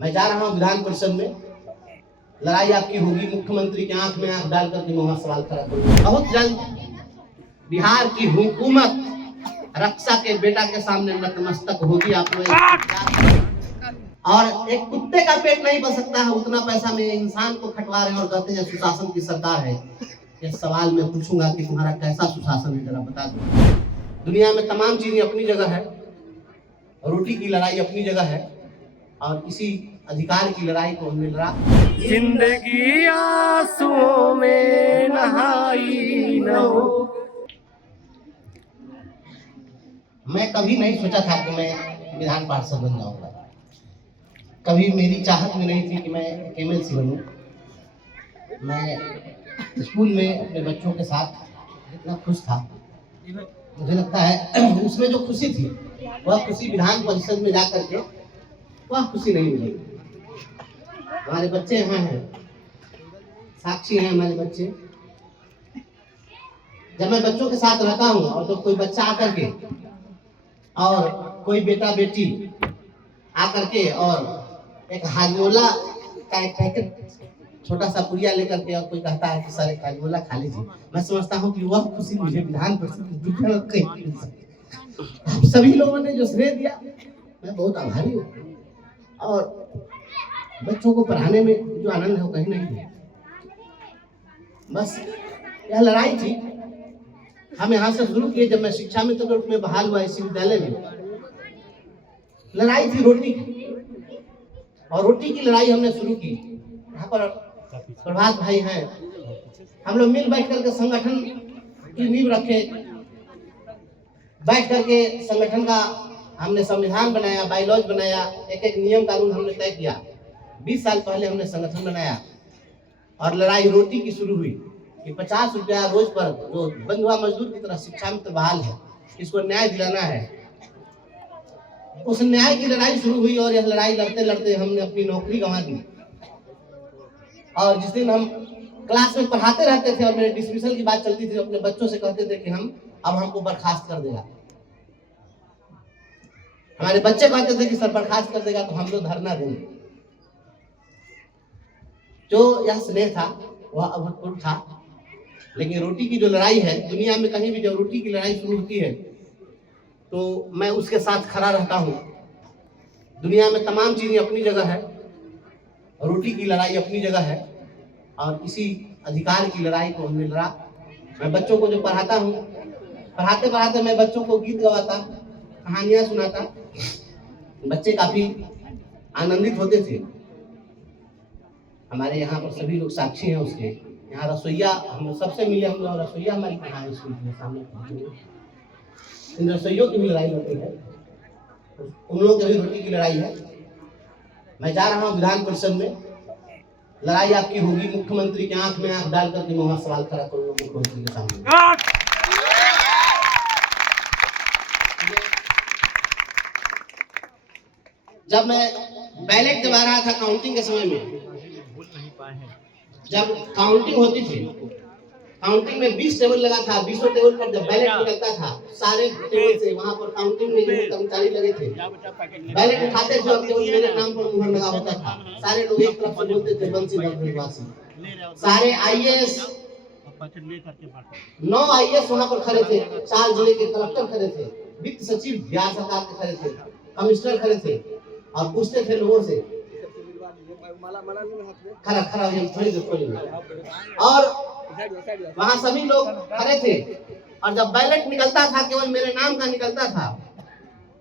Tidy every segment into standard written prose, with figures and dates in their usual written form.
मैं जा रहा हूँ विधान परिषद में, लड़ाई आपकी होगी, मुख्यमंत्री की आंख में आंख डाल करके मैं वहां सवाल खड़ा करूंगा। बहुत जल्द बिहार की हुकूमत रक्षा के बेटा के सामने नतमस्तक होगी। आप लोग और एक कुत्ते का पेट नहीं भर सकता है, उतना पैसा में इंसान को खटवा रहे हैं और कहते हैं सुशासन की सरकार है। ये सवाल मैं पूछूंगा कि तुम्हारा कैसा सुशासन है, जरा बता दो। दुनिया में तमाम चीजें अपनी जगह है, रोटी की लड़ाई अपनी जगह है, और इसी अधिकार की लड़ाई को हमने लड़ा। जिंदगी आंसुओं में नहाई न हो। मैं कभी नहीं सोचा था कि मैं विधान पार्षद बन जाऊंगा। कभी मेरी चाहत में नहीं थी कि मैं एमएलसी बनूं। मैं स्कूल में अपने बच्चों के साथ इतना खुश था, मुझे लगता है उसमें जो खुशी थी वह खुशी विधान परिषद में जाकर के वह खुशी नहीं मिली। हमारे बच्चे यहाँ हैं, साक्षी हैं हमारे बच्चे। जब मैं बच्चों के साथ रहता हूँ और तो कोई बच्चा आकर के और कोई बेटा बेटी आकर के और एक हाजमोला का एक पैकेट छोटा सा पुड़िया लेकर के और कोई कहता है कि सर एक हाजमोला खा लीजिए, मैं समझता हूँ कि वह खुशी मुझे विधान परिषद आप सभी लोगों ने जो श्रेय दिया, मैं बहुत आभारी हूँ। और बच्चों को पढ़ाने में जो आनंद है वो कहीं नहीं है। बस यह लड़ाई थी, हम यहाँ से शुरू किए। जब मैं शिक्षा मित्र में बहाल हुआ इसी विद्यालय में, लड़ाई थी रोटी की, और रोटी की लड़ाई हमने शुरू की। यहाँ पर प्रभात भाई हैं, हम लोग मिल बैठ करके संगठन की नींव रखे, बैठ करके संगठन का हमने संविधान बनाया, बायलॉज बनाया, एक एक नियम कानून हमने तय किया। 20 साल पहले हमने संगठन बनाया और लड़ाई रोटी की शुरू हुई कि 50 रुपया रोज पर जो बंधुआ मजदूर की तरह शिक्षा मित्र बहाल है, इसको न्याय दिलाना है। उस न्याय की लड़ाई शुरू हुई और यह लड़ाई लड़ते लड़ते हमने अपनी नौकरी गंवा दी। और जिस दिन हम क्लास में पढ़ाते रहते थे और मेरे डिसमिसल की बात चलती थी, अपने बच्चों से कहते थे कि अब हमको बर्खास्त कर देगा। हमारे बच्चे कहते थे कि सर बर्खास्त कर देगा तो हम लोग धरना देंगे। जो यह स्नेह था वह अभूतपूर्व था। लेकिन रोटी की जो लड़ाई है, दुनिया में कहीं भी जब रोटी की लड़ाई शुरू होती है तो मैं उसके साथ खड़ा रहता हूँ। दुनिया में तमाम चीजें अपनी जगह है, रोटी की लड़ाई अपनी जगह है, और इसी अधिकार की लड़ाई को हमने लड़ा। मैं बच्चों को जो पढ़ाता हूँ, पढ़ाते पढ़ाते मैं बच्चों को गीत गवाता, कहानियां सुनाता, बच्चे काफी आनंदित होते थे। हमारे यहाँ पर सभी लोग साक्षी हैं उसके। यहाँ रसोईया हम सबसे मिले, हम लोग रसोईया हमारी कहानी स्कूल के सामने, इन रसोइयों की भी लड़ाई होती है, उन लोगों की भी रोटी की लड़ाई है। मैं जा रहा हूँ विधान परिषद में, लड़ाई आपकी होगी, मुख्यमंत्री की आंख में आंख डाल करके मैं वहां सवाल खड़ा करूंगा मुख्यमंत्री के सामने। जब मैं बैलेट दबा रहा था काउंटिंग के समय में, जब काउंटिंग होती थी, काउंटिंग में 20 टेबल लगा था, 20 टेबल पर जब बैलेट निकलता था, सारे टेबल से वहां पर काउंटिंग में जो कर्मचारी लगे थे बैलेट उठाते थे और केवल मेरे नाम पर मुहर लगा होता था। सारे लोग एक तरफ से बोलते थे बंसीधर निवासी। सारे आईएएस 9 आईएएस वहां पर खड़े थे, 4 जिले के कलेक्टर खड़े थे, वित्त सचिव बिहार सरकार के खड़े थे, कमिश्नर खड़े थे और पूछते थे लोगों से खड़ा खड़ा थोड़ी देर। और वहां सभी लोग खड़े थे और जब बैलेट निकलता था, केवल मेरे नाम का निकलता था,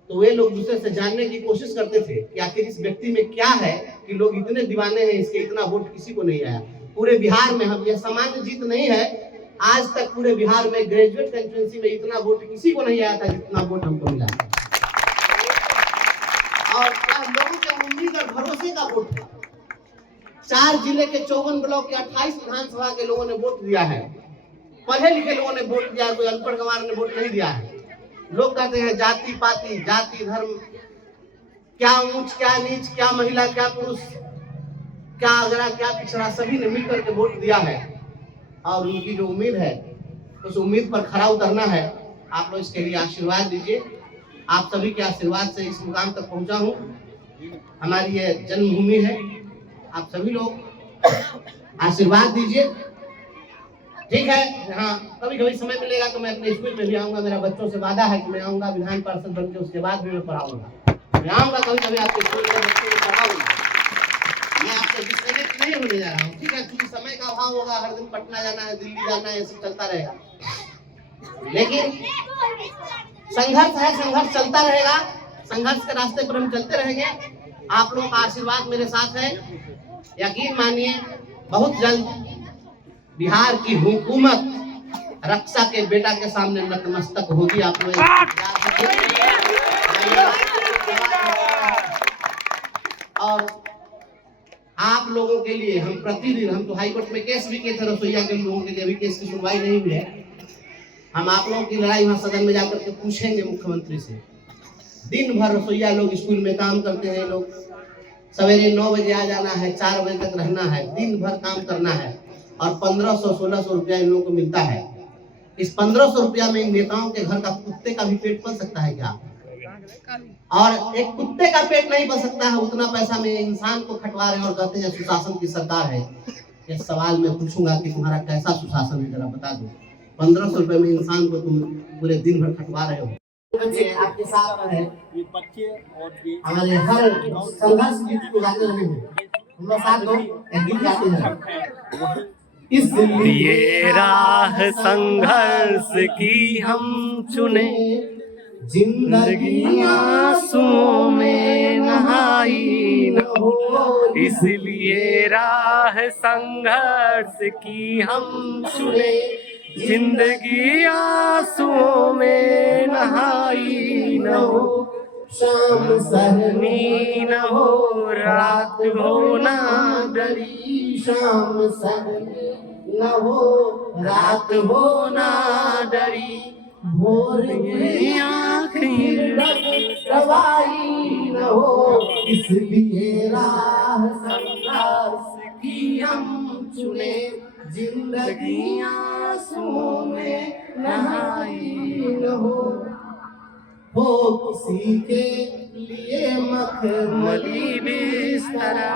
तो वे लोग दूसरे से जानने की कोशिश करते थे कि आखिर इस व्यक्ति में क्या है कि लोग इतने दीवाने हैं, इसके इतना वोट किसी को नहीं आया। पूरे बिहार में हम, यह सामान्य जीत नहीं है, आज तक पूरे बिहार में ग्रेजुएट कंस्टिट्यूएंसी में इतना वोट किसी को नहीं आया था जितना वोट हमको मिला। और लोगों के उम्मीद और भरोसे का वोट था। 4 जिले के 54 ब्लॉक के 28 विधानसभा के लोगों ने वोट दिया है। पढ़े लिखे लोगों ने वोट दिया, कोई अनपढ़ गंवार ने वोट नहीं दिया है। लोग कहते हैं जाति पाति, जाति धर्म, क्या ऊंच क्या नीच, क्या महिला क्या पुरुष, क्या अगरा क्या पिछड़ा, सभी ने मिलकर के वोट दिया है। और उनकी जो उम्मीद है उस उम्मीद पर खरा उतरना है। आप लोग इसके लिए आशीर्वाद दीजिए। आप सभी के आशीर्वाद से इस मुकाम तक पहुंचा हूं। हमारी ये जन्मभूमि है। आप सभी लोग आशीर्वाद दीजिए। ठीक है, हाँ कभी कभी समय मिलेगा तो मैं अपने स्कूल में भी आऊँगा। मेरा बच्चों से वादा है कि मैं आऊँगा विधान पार्षद बन के, उसके बाद भी मैं पढ़ाऊँगा। मैं आऊँगा कभी कभी आपके स्कूल में, बच्चों को पढ़ाऊँगा। मैं आपसे डिस्कनेक्ट नहीं होने जा रहा हूँ, ठीक है, क्योंकि समय का अभाव होगा, हर दिन पटना जाना है, दिल्ली जाना है, ये सब चलता रहेगा। लेकिन संघर्ष है, संघर्ष चलता रहेगा, संघर्ष के रास्ते पर हम चलते रहेंगे। आप लोगों का आशीर्वाद मेरे साथ है। यकीन मानिए बहुत जल्द बिहार की हुकूमत रक्षा के बेटा के सामने नतमस्तक होगी। आप लोग और आप लोगों के लिए हम प्रतिदिन, हम तो हाईकोर्ट में केस भी किए थे रसोईया के लोगों के लिए, अभी केस की सुनवाई नहीं हुई है। हम आप लोगों की लड़ाई वहां सदन में जाकर के पूछेंगे मुख्यमंत्री से। दिन भर रसोईया लोग स्कूल में काम करते हैं, लोग सवेरे 9 बजे आ जाना है, 4 बजे तक रहना है, दिन भर काम करना है और 1500-1600 रुपया इन लोगों को मिलता है। इस 1500 रुपया में इन नेताओं के घर का कुत्ते का भी पेट पल सकता है क्या? और एक कुत्ते का पेट नहीं पल सकता है, उतना पैसा में इंसान को खटवा रहे हैं और कहते हैं सुशासन की सरकार है। ये सवाल मैं पूछूंगा कि तुम्हारा कैसा सुशासन है, जरा बता दो। 1500 रुपए में इंसान को तुम पूरे दिन भर खटवा रहे हो। आपके साथ है हमारे हर संघर्ष गीत को गाते रहे हैं, हम लोग साथ दो एक गीत गाते हैं। ये राह संघर्ष की हम चुने, जिंदगी आंसुओं में नहाई न हो, इसलिए राह संघर्ष की हम चुने, जिंदगी आंसुओं में नहाई न हो। शाम सहनी न हो रात हो ना डरी, शाम सहनी न हो रात हो ना डरी, भोर की आखिर सवाई न हो, इसलिए राह संघर्ष की हम चुने, जिंदगी आंसुओं में नहाई न हो किसी के लिए मखमली बिस्तरा,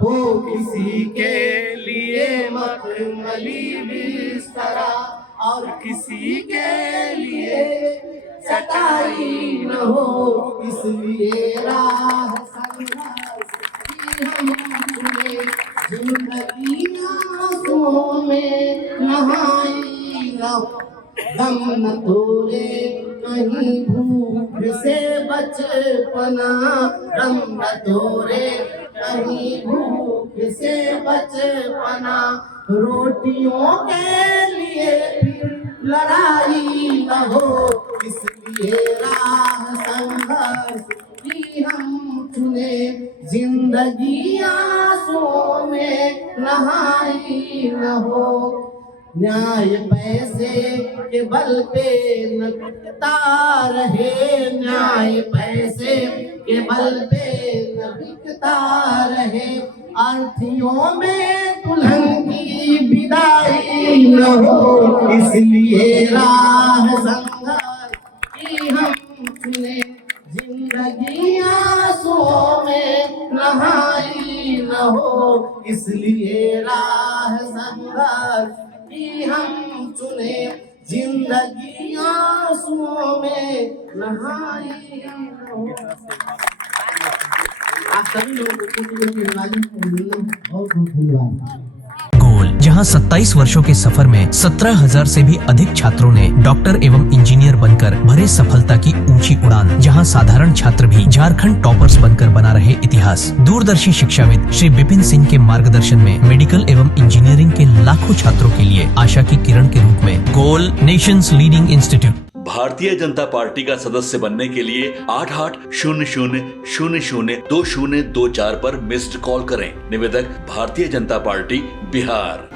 हो किसी के लिए मखमली बिस्तरा, और किसी के लिए चटाई न हो, इसलिए राह संघर्ष की हम चुने, जिंदगी आंसुओं में नहाई न हो। दम न तोड़े कहीं भूख से बचपना, दम न तोड़े कहीं भूख से बचपना, रोटियों के लिए लड़ाई न हो, इसलिए राह संघर्ष की हम चुने, जिंदगी आंसुओं में नहाई न हो। न्याय पैसे के बल पे न बिकता रहे, न्याय पैसे के बल पे न बिकता रहे, अर्थियों में दुल्हन की विदाई न हो, इसलिए राह संघर्ष की हम चुने, जिंदगी आंसुओं में नहाई न हो, इसलिए राह संघर्ष की हम चुने, जिंदगी आंसुओं में नहाई न हो। आप सभी लोगों को बहुत धन्यवाद। गोल, जहां 27 वर्षों के सफर में 17,000 से भी अधिक छात्रों ने डॉक्टर एवं इंजीनियर बनकर भरे सफलता की ऊंची उड़ान, जहां साधारण छात्र भी झारखंड टॉपर्स बनकर बना रहे इतिहास। दूरदर्शी शिक्षाविद श्री विपिन सिंह के मार्गदर्शन में मेडिकल एवं इंजीनियरिंग के लाखों छात्रों के लिए आशा की किरण के रूप में गोल Nations leading institute. Bharatiya Janata party का सदस्य बनने के लिए 8800002024 पर मिस्ड कॉल करें। निवेदक भारतीय जनता पार्टी बिहार।